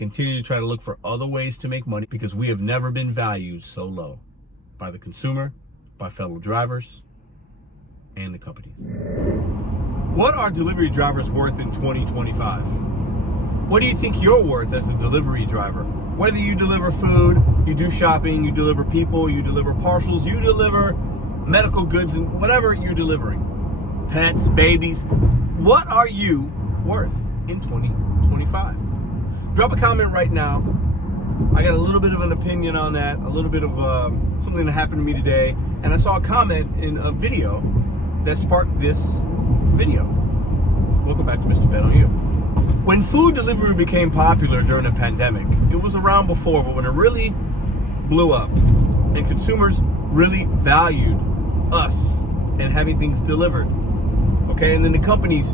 continue to try to look for other ways to make money because we have never been valued so low by the consumer, by fellow drivers, and the companies. What are delivery drivers worth in 2025? What do you think you're worth as a delivery driver? Whether you deliver food, you do shopping, you deliver people, you deliver parcels, you deliver medical goods, and whatever you're delivering, pets, babies, what are you worth in 2025? Drop a comment right now. I got a little bit of an opinion on that, a little bit of something that happened to me today, and I saw a comment in a video that sparked this video. Welcome back to Mr.BetonYou. When food delivery became popular during the pandemic, it was around before, but when it really blew up and consumers really valued us and having things delivered, okay, and then the companies,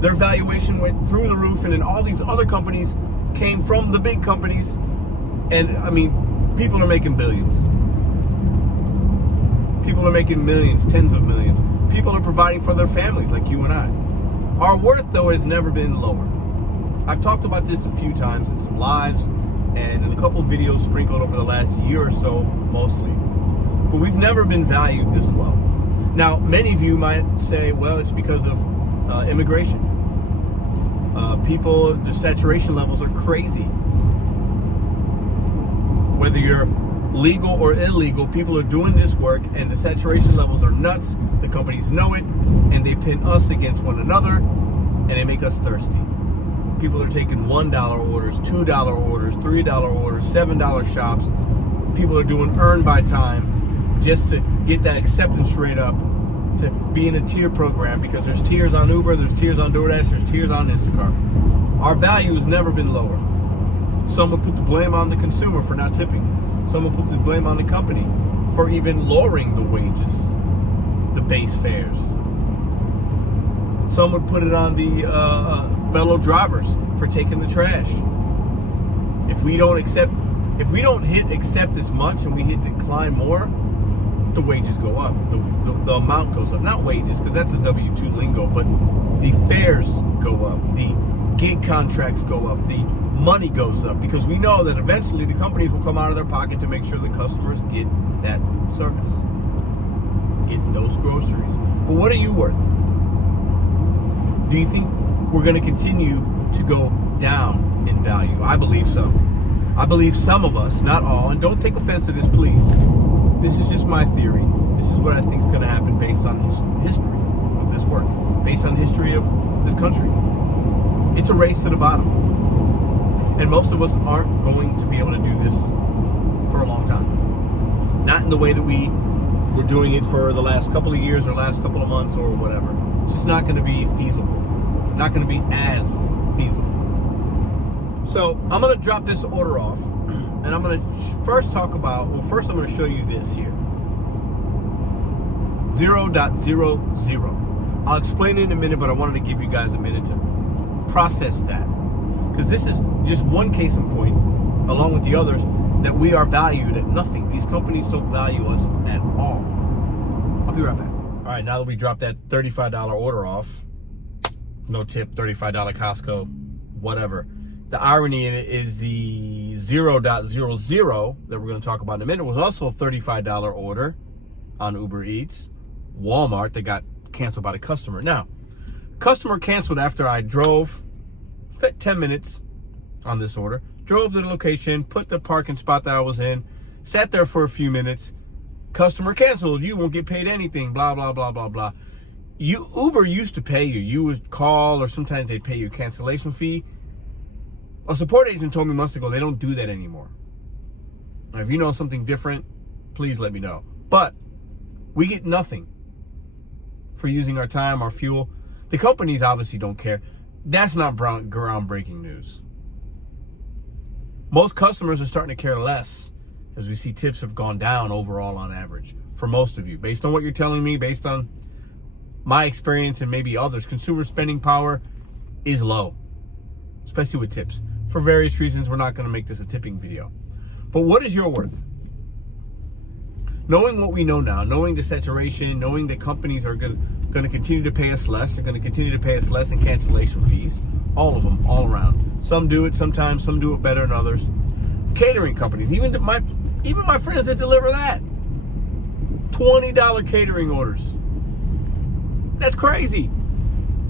their valuation went through the roof, and then all these other companies came from the big companies, and I mean, people are making billions. People are making millions, tens of millions. People are providing for their families like you and I. Our worth, though, has never been lower. I've talked about this a few times in some lives and in a couple of videos sprinkled over the last year or so, mostly. But we've never been valued this low. Now, many of you might say, well, it's because of immigration. People, the saturation levels are crazy. Whether you're legal or illegal, people are doing this work and the saturation levels are nuts. The companies know it and they pin us against one another and they make us thirsty. People are taking $1 orders, $2 orders, $3 orders, $7 shops. People are doing earn by time just to get that acceptance rate up to be in a tier program, because there's tiers on Uber, there's tiers on DoorDash, there's tiers on Instacart. Our value has never been lower. Some would put the blame on the consumer for not tipping. Some would put the blame on the company for even lowering the wages, the base fares. Some would put it on the fellow drivers for taking the trash. If we don't hit accept as much and we hit decline more, the wages go up. The amount goes up. Not wages, because that's a W-2 lingo, but the fares go up. The gig contracts go up. The money goes up, because we know that eventually the companies will come out of their pocket to make sure the customers get that service, get those groceries. But what are you worth? Do you think we're going to continue to go down in value? I believe so. I believe some of us, not all, and don't take offense to this, please. This is just my theory. This is what I think is going to happen based on history of this work, based on the history of this country. It's a race to the bottom. And most of us aren't going to be able to do this for a long time. Not in the way that we were doing it for the last couple of years or last couple of months or whatever. It's just not going to be feasible. Not going to be as feasible. So I'm going to drop this order off, and I'm going to first talk about, well, first I'm going to show you this here. 0.00. I'll explain it in a minute, but I wanted to give you guys a minute to process that. Because this is just one case in point, along with the others, that we are valued at nothing. These companies don't value us at all. I'll be right back. All right, now that we dropped that $35 order off, no tip, $35 Costco, whatever. The irony in it is the 0.00 that we're going to talk about in a minute was also a $35 order on Uber Eats, Walmart, that got canceled by the customer. Now, customer canceled after I drove, spent 10 minutes on this order, drove to the location, put the parking spot that I was in, sat there for a few minutes, customer canceled, you won't get paid anything, blah, blah, blah, blah, blah. Uber used to pay you. You would call, or sometimes they'd pay you a cancellation fee. A support agent told me months ago they don't do that anymore. Now, if you know something different, please let me know. But we get nothing for using our time, our fuel. The companies obviously don't care. That's not groundbreaking news. Most customers are starting to care less, as we see tips have gone down overall on average for most of you. Based on what you're telling me, based on my experience and maybe others, consumer spending power is low, especially with tips. For various reasons, we're not going to make this a tipping video. But what is your worth? Knowing what we know now, knowing the saturation, knowing that companies are going to continue to pay us less, they're going to continue to pay us less in cancellation fees. All of them, all around. Some do it sometimes, some do it better than others. Catering companies, even my friends that deliver that. $20 catering orders. That's crazy.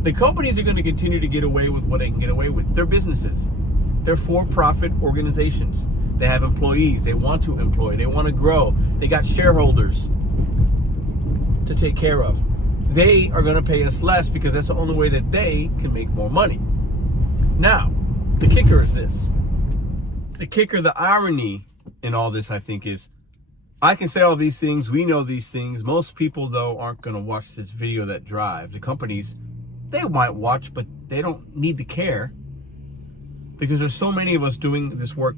The companies are going to continue to get away with what they can get away with. They're businesses. They're for-profit organizations. They have employees. They want to employ. They want to grow. They got shareholders to take care of. They are going to pay us less because that's the only way that they can make more money. Now, the kicker is this. The kicker, the irony in all this, I think, is I can say all these things. We know these things. Most people, though, aren't going to watch this video that drive. The companies, they might watch, but they don't need to care because there's so many of us doing this work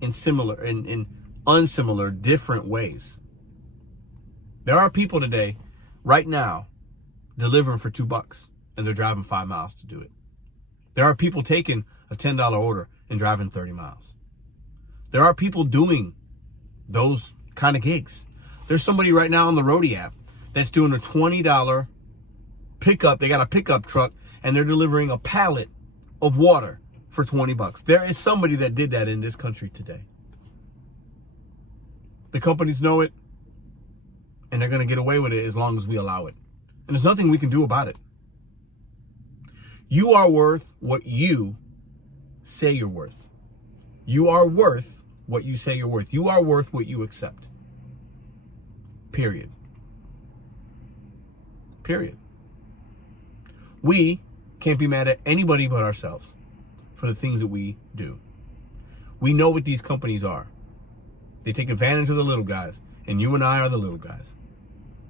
in unsimilar, different ways. There are people today, right now, delivering for $2 and they're driving 5 miles to do it. There are people taking a $10 order and driving 30 miles. There are people doing those kind of gigs. There's somebody right now on the Roadie app that's doing a $20 pickup. They got a pickup truck and they're delivering a pallet of water for $20. There is somebody that did that in this country today. The companies know it and they're going to get away with it as long as we allow it. And there's nothing we can do about it. You are worth what you say you're worth. You are worth what you say you're worth. You are worth what you accept. Period. Period. We can't be mad at anybody but ourselves for the things that we do. We know what these companies are. They take advantage of the little guys, and you and I are the little guys.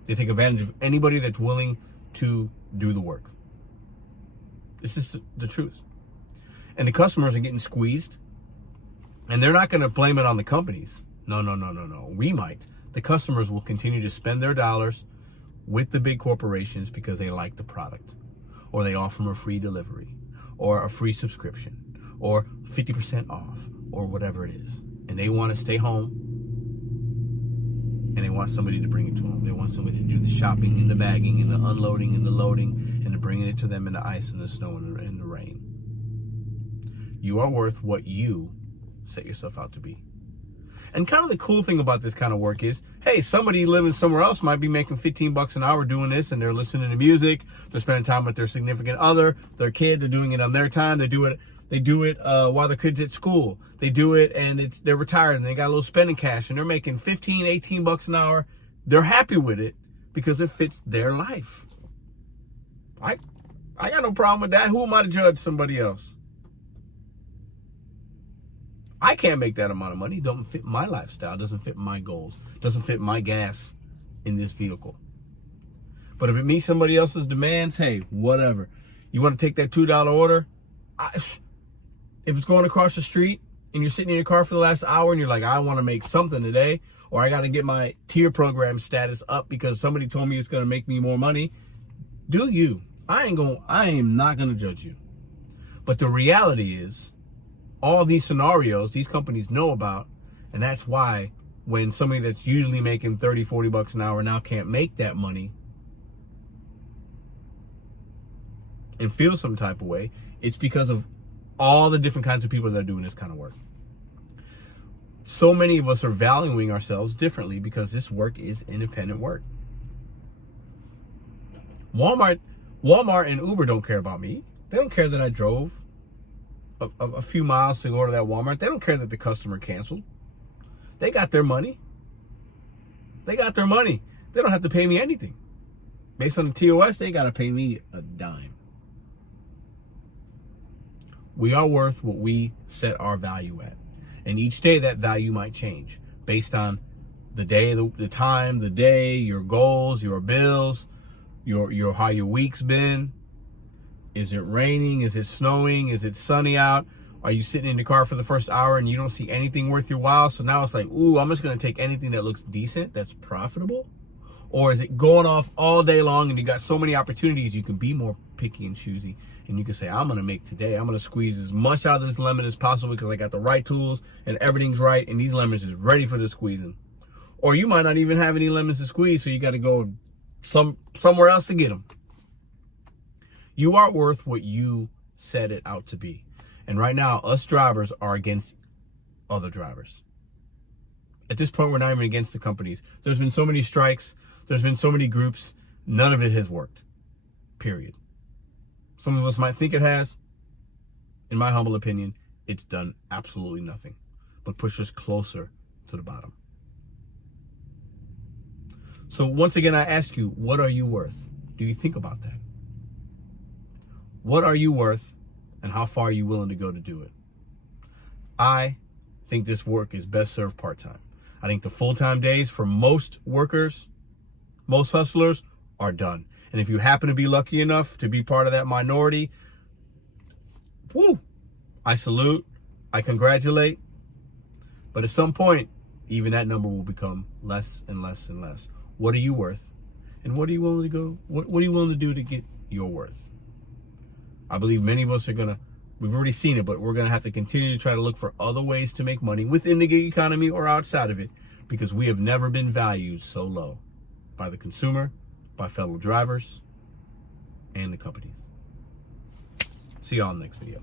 They take advantage of anybody that's willing to do the work. This is the truth. And the customers are getting squeezed, and they're not going to blame it on the companies. No. We might. The customers will continue to spend their dollars with the big corporations because they like the product, or they offer them a free delivery, or a free subscription, or 50% off, or whatever it is. And they want to stay home, and they want somebody to bring it to them. They want somebody to do the shopping and the bagging and the unloading and the loading and the bringing it to them in the ice and the snow and the rain. You are worth what you set yourself out to be. And kind of the cool thing about this kind of work is, hey, somebody living somewhere else might be making $15 an hour doing this, and they're listening to music, they're spending time with their significant other, their kid, they're doing it on their time, they do it while their kid's at school. They do it and they're retired and they got a little spending cash and they're making $15, $18 an hour. They're happy with it because it fits their life. I got no problem with that. Who am I to judge somebody else? I can't make that amount of money. It doesn't fit my lifestyle. It doesn't fit my goals. It doesn't fit my gas in this vehicle. But if it meets somebody else's demands, hey, whatever. You want to take that $2 order? If it's going across the street and you're sitting in your car for the last hour and you're like, I want to make something today, or I got to get my tier program status up because somebody told me it's going to make me more money, do you. I am not going to judge you. But the reality is, all these scenarios, these companies know about, and that's why when somebody that's usually making $30, $40 an hour now can't make that money and feel some type of way, it's because of all the different kinds of people that are doing this kind of work. So many of us are valuing ourselves differently because this work is independent work. Walmart and Uber don't care about me. They don't care that I drove a few miles to go to that Walmart. They don't care that the customer canceled. They got their money. They got their money. They don't have to pay me anything. Based on the TOS, they got to pay me a dime. We are worth what we set our value at. And each day that value might change based on the day, the time, the day, your goals, your bills, your how your week's been. Is it raining? Is it snowing? Is it sunny out? Are you sitting in the car for the first hour and you don't see anything worth your while? So now it's like, ooh, I'm just going to take anything that looks decent, that's profitable. Or is it going off all day long and you got so many opportunities, you can be more picky and choosy. And you can say, I'm going to make today, I'm going to squeeze as much out of this lemon as possible because I got the right tools and everything's right. And these lemons is ready for the squeezing. Or you might not even have any lemons to squeeze. So you got to go somewhere else to get them. You are worth what you set it out to be. And right now, us drivers are against other drivers. At this point, we're not even against the companies. There's been so many strikes. There's been so many groups. None of it has worked. Period. Some of us might think it has. In my humble opinion, it's done absolutely nothing but push us closer to the bottom. So once again, I ask you, what are you worth? Do you think about that? What are you worth, and how far are you willing to go to do it? I think this work is best served part-time. I think the full-time days for most workers, most hustlers, are done. And if you happen to be lucky enough to be part of that minority, woo, I salute, I congratulate. But at some point, even that number will become less and less and less. What are you worth? And what are you willing to go? What are you willing to do to get your worth? I believe many of us are we've already seen it, but we're going to have to continue to try to look for other ways to make money within the gig economy or outside of it, because we have never been valued so low by the consumer, by fellow drivers, and the companies. See y'all in the next video.